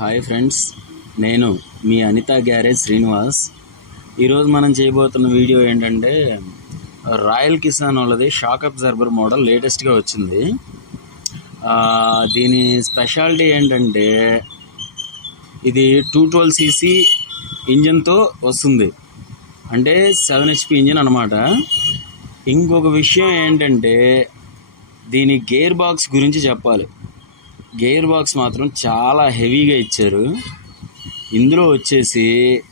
Hi friends నేను మీ Anitha garage Srinivas. ఈరోజు మనం చేయబోతున్న వీడియో ఏంటంటే రాయల్ కిసాన్ వాళ్ళది షాక్ అబ్జర్బర్ మోడల్ లేటెస్ట్గా వచ్చింది. దీని స్పెషాలిటీ ఏంటంటే ఇది టూ ట్వెల్వ్ సీసీ ఇంజన్తో వస్తుంది. అంటే సెవెన్ హెచ్పి ఇంజిన్ అనమాట ఇంకొక విషయం ఏంటంటే దీని గేర్ బాక్స్ గురించి చెప్పాలి. గేర్ బాక్స్ మాత్రం చాలా హెవీగా ఇచ్చారు. ఇందులో వచ్చేసి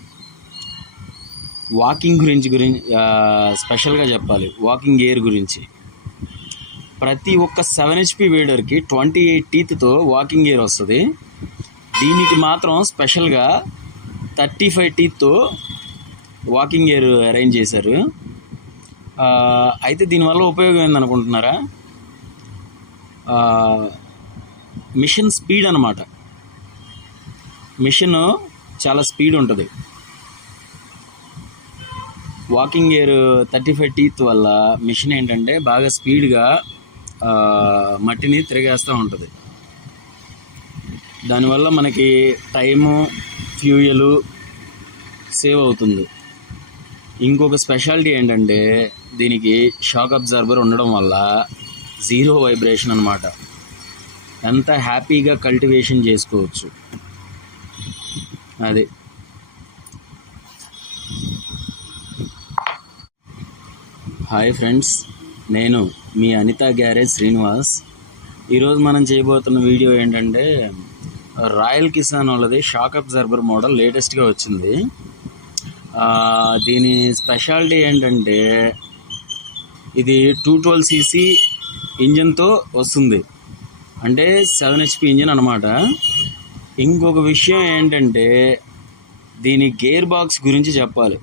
వాకింగ్ గురించి గురించి స్పెషల్గా చెప్పాలి. వాకింగ్ గేర్ గురించి. ప్రతి ఒక్క సెవెన్ హెచ్పి వేడర్కి ట్వంటీ ఎయిట్ టీత్తో వాకింగ్ గేర్ వస్తుంది. దీనికి మాత్రం స్పెషల్గా థర్టీ ఫైవ్ టీత్తో వాకింగ్ గేర్ అరేంజ్ చేశారు. అయితే దీనివల్ల ఉపయోగం ఏందనుకుంటున్నారా? మిషన్ స్పీడ్ అనమాట మిషన్ చాలా స్పీడ్ ఉంటుంది. Walking gear thirty five teeth వల్ల మిషన్ ఏంటంటే బాగా స్పీడ్గా మట్టిని తిరిగేస్తూ ఉంటుంది. దానివల్ల మనకి టైము ఫ్యూయలు సేవ్ అవుతుంది. ఇంకొక స్పెషాలిటీ ఏంటంటే దీనికి షాక్ అబ్జర్బర్ ఉండడం వల్ల జీరో వైబ్రేషన్ అనమాట ఎంత హ్యాపీగా కల్టివేషన్ చేసుకోవచ్చు. అది. హాయ్ ఫ్రెండ్స్ నేను మీ అనిత గ్యారేజ్ శ్రీనివాస్. ఈరోజు మనం చేయబోతున్న వీడియో ఏంటంటే రాయల్ కిసాన్ వాళ్ళది షాక్ అబ్జర్బర్ మోడల్ లేటెస్ట్గా వచ్చింది. దీని స్పెషాలిటీ ఏంటంటే ఇది టూ ట్వెల్వ్ సీసీ ఇంజన్తో వస్తుంది. అంటే సెవెన్ హెచ్పి ఇంజిన్ అనమాట ఇంకొక విషయం ఏంటంటే దీని గేర్ బాక్స్ గురించి చెప్పాలి.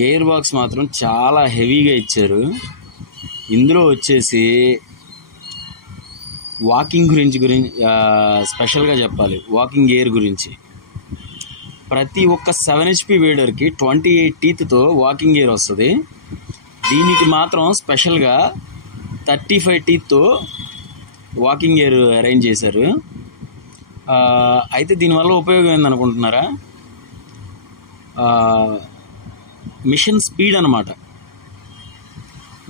గేర్ బాక్స్ మాత్రం చాలా హెవీగా ఇచ్చారు. ఇందులో వచ్చేసి వాకింగ్ గురించి గురించి స్పెషల్గా చెప్పాలి. వాకింగ్ గేర్ గురించి. ప్రతి ఒక్క సెవెన్ హెచ్పి వేడర్కి ట్వంటీ ఎయిట్ టీత్తో వాకింగ్ గేర్ వస్తుంది. దీనికి మాత్రం స్పెషల్గా థర్టీ ఫైవ్ టీత్తో వాకింగ్ గేర్ అరేంజ్ చేశారు. అయితే దీనివల్ల ఉపయోగం ఏందనుకుంటున్నారా మిషన్ స్పీడ్ అనమాట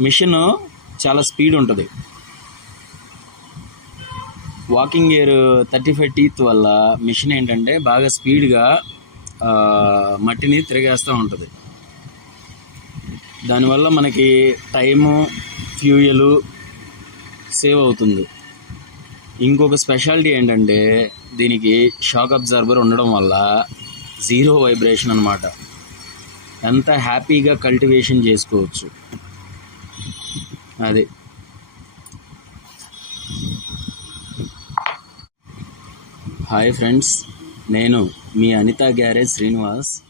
మిషన్ చాలా స్పీడ్ ఉంటుంది. Walking gear thirty five teeth వల్ల మిషన్ ఏంటంటే బాగా స్పీడ్గా మట్టిని తిరిగేస్తూ ఉంటుంది. దానివల్ల మనకి టైము ఫ్యూయలు సేవ్ అవుతుంది. ఇంకొక స్పెషాలిటీ ఏంటంటే దీనికి షాక్ అబ్జర్బర్ ఉండడం వల్ల జీరో వైబ్రేషన్ అనమాట ఎంత హ్యాపీగా కల్టివేషన్ చేసుకోవచ్చు. అది. హాయ్ ఫ్రెండ్స్ నేను మీ అనిత గ్యారేజ్ శ్రీనివాస్.